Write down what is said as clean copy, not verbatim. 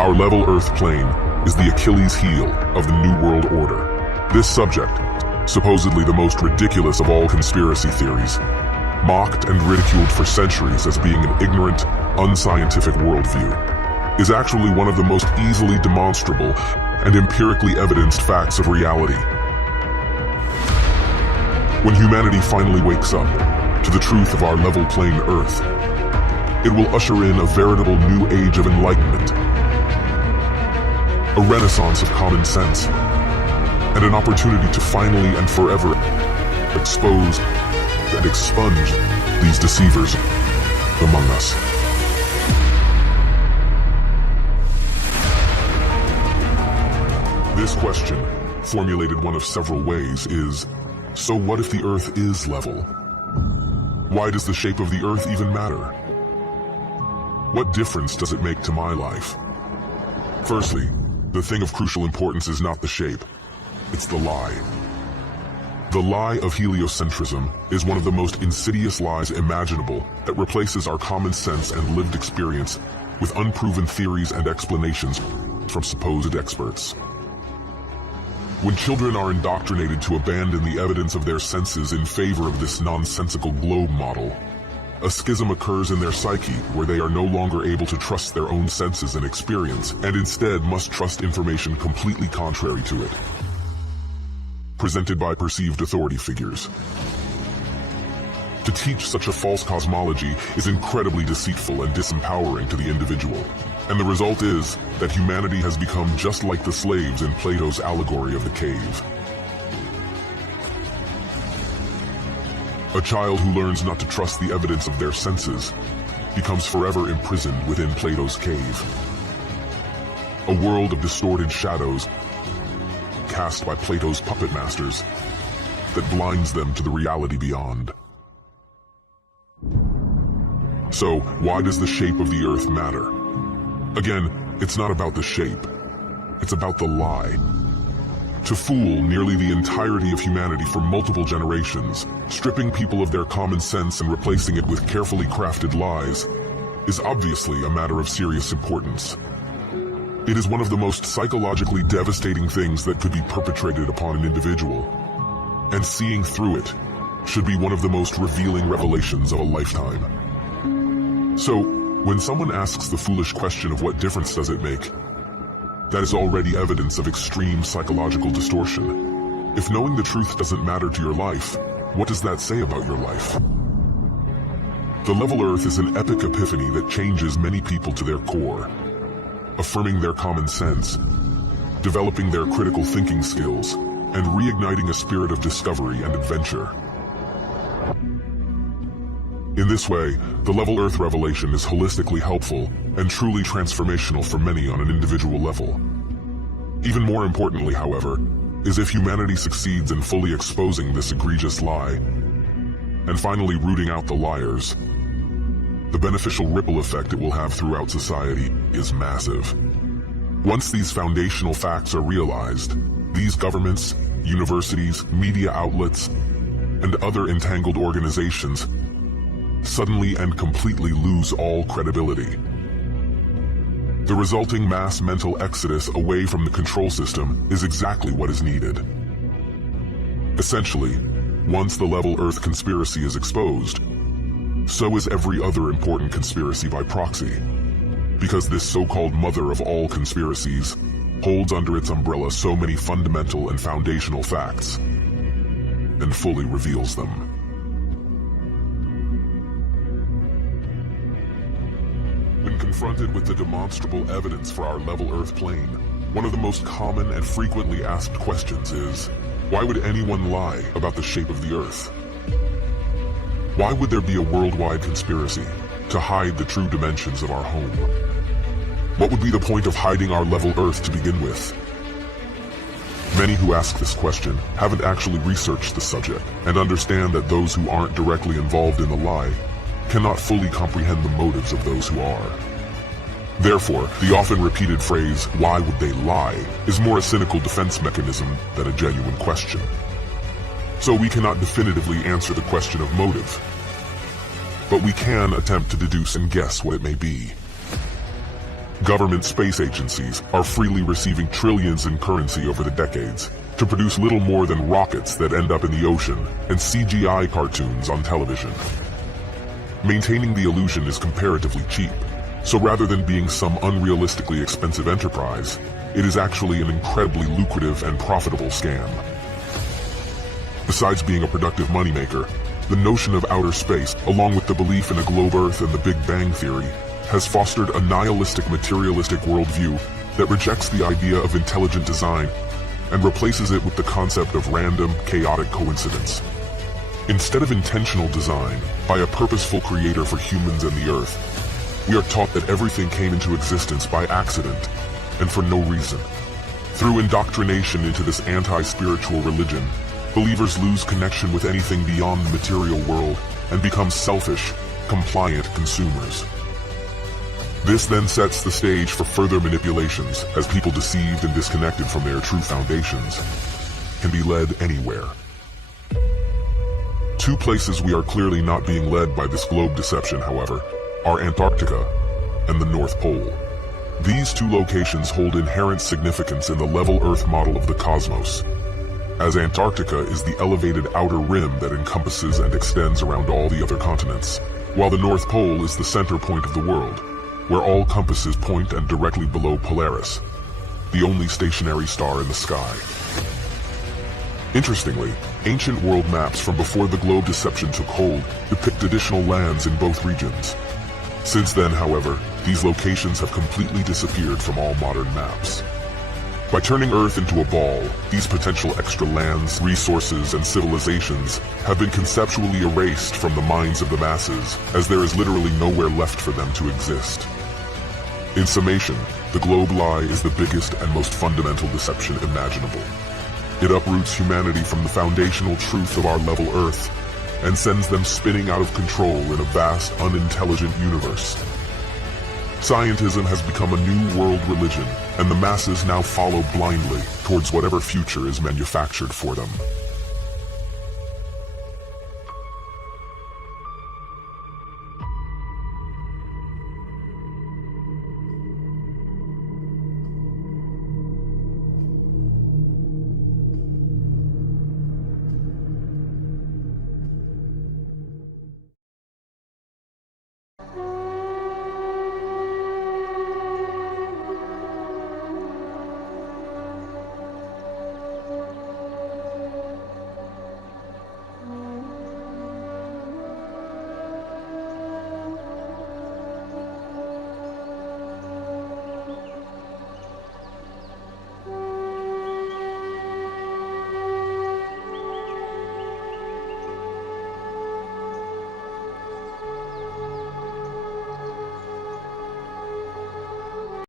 Our level Earth plane is the Achilles heel of the New World Order. This subject, supposedly the most ridiculous of all conspiracy theories, mocked and ridiculed for centuries as being an ignorant, unscientific worldview, is actually one of the most easily demonstrable and empirically evidenced facts of reality. When humanity finally wakes up to the truth of our level plane Earth, it will usher in a veritable new age of enlightenment, a renaissance of common sense, and an opportunity to finally and forever expose and expunge these deceivers among us. This question, formulated one of several ways, is, so what if the Earth is level? Why does the shape of the Earth even matter? What difference does it make to my life? Firstly, the thing of crucial importance is not the shape, it's the lie. The lie of heliocentrism is one of the most insidious lies imaginable that replaces our common sense and lived experience with unproven theories and explanations from supposed experts. When children are indoctrinated to abandon the evidence of their senses in favor of this nonsensical globe model, a schism occurs in their psyche where they are no longer able to trust their own senses and experience, and instead must trust information completely contrary to it, presented by perceived authority figures. To teach such a false cosmology is incredibly deceitful and disempowering to the individual, and the result is that humanity has become just like the slaves in Plato's allegory of the cave. A child who learns not to trust the evidence of their senses becomes forever imprisoned within Plato's cave. A world of distorted shadows cast by Plato's puppet masters that blinds them to the reality beyond. So, why does the shape of the Earth matter? Again, it's not about the shape, it's about the lie. To fool nearly the entirety of humanity for multiple generations, stripping people of their common sense and replacing it with carefully crafted lies, is obviously a matter of serious importance. It is one of the most psychologically devastating things that could be perpetrated upon an individual, and seeing through it should be one of the most revealing revelations of a lifetime. So, when someone asks the foolish question of what difference does it make, that is already evidence of extreme psychological distortion. If knowing the truth doesn't matter to your life, what does that say about your life? The level Earth is an epic epiphany that changes many people to their core, affirming their common sense, developing their critical thinking skills, and reigniting a spirit of discovery and adventure. In this way, the level Earth revelation is holistically helpful and truly transformational for many on an individual level. Even more importantly, however, is if humanity succeeds in fully exposing this egregious lie and finally rooting out the liars, the beneficial ripple effect it will have throughout society is massive. Once these foundational facts are realized, these governments, universities, media outlets, and other entangled organizations suddenly and completely lose all credibility. The resulting mass mental exodus away from the control system is exactly what is needed. Essentially, once the level Earth conspiracy is exposed, so is every other important conspiracy by proxy, because this so-called mother of all conspiracies holds under its umbrella so many fundamental and foundational facts, and fully reveals them. When confronted with the demonstrable evidence for our level Earth plane, one of the most common and frequently asked questions is, why would anyone lie about the shape of the Earth? Why would there be a worldwide conspiracy to hide the true dimensions of our home? What would be the point of hiding our level Earth to begin with? Many who ask this question haven't actually researched the subject and understand that those who aren't directly involved in the lie cannot fully comprehend the motives of those who are. Therefore, the often repeated phrase, why would they lie, is more a cynical defense mechanism than a genuine question. So we cannot definitively answer the question of motive, but we can attempt to deduce and guess what it may be. Government space agencies are freely receiving trillions in currency over the decades to produce little more than rockets that end up in the ocean and CGI cartoons on television. Maintaining the illusion is comparatively cheap, so rather than being some unrealistically expensive enterprise, it is actually an incredibly lucrative and profitable scam. Besides being a productive moneymaker, the notion of outer space, along with the belief in a globe Earth and the Big Bang Theory, has fostered a nihilistic materialistic worldview that rejects the idea of intelligent design and replaces it with the concept of random, chaotic coincidence. Instead of intentional design by a purposeful creator for humans and the Earth, we are taught that everything came into existence by accident and for no reason. Through indoctrination into this anti-spiritual religion, believers lose connection with anything beyond the material world and become selfish, compliant consumers. This then sets the stage for further manipulations as people deceived and disconnected from their true foundations can be led anywhere. Two places we are clearly not being led by this globe deception, however, are Antarctica and the North Pole. These two locations hold inherent significance in the level Earth model of the cosmos, as Antarctica is the elevated outer rim that encompasses and extends around all the other continents, while the North Pole is the center point of the world, where all compasses point and directly below Polaris, the only stationary star in the sky. Interestingly, ancient world maps from before the globe deception took hold depict additional lands in both regions. Since then, however, these locations have completely disappeared from all modern maps. By turning Earth into a ball, these potential extra lands, resources, and civilizations have been conceptually erased from the minds of the masses, as there is literally nowhere left for them to exist. In summation, the globe lie is the biggest and most fundamental deception imaginable. It uproots humanity from the foundational truth of our level Earth and sends them spinning out of control in a vast, unintelligent universe. Scientism has become a new world religion, and the masses now follow blindly towards whatever future is manufactured for them.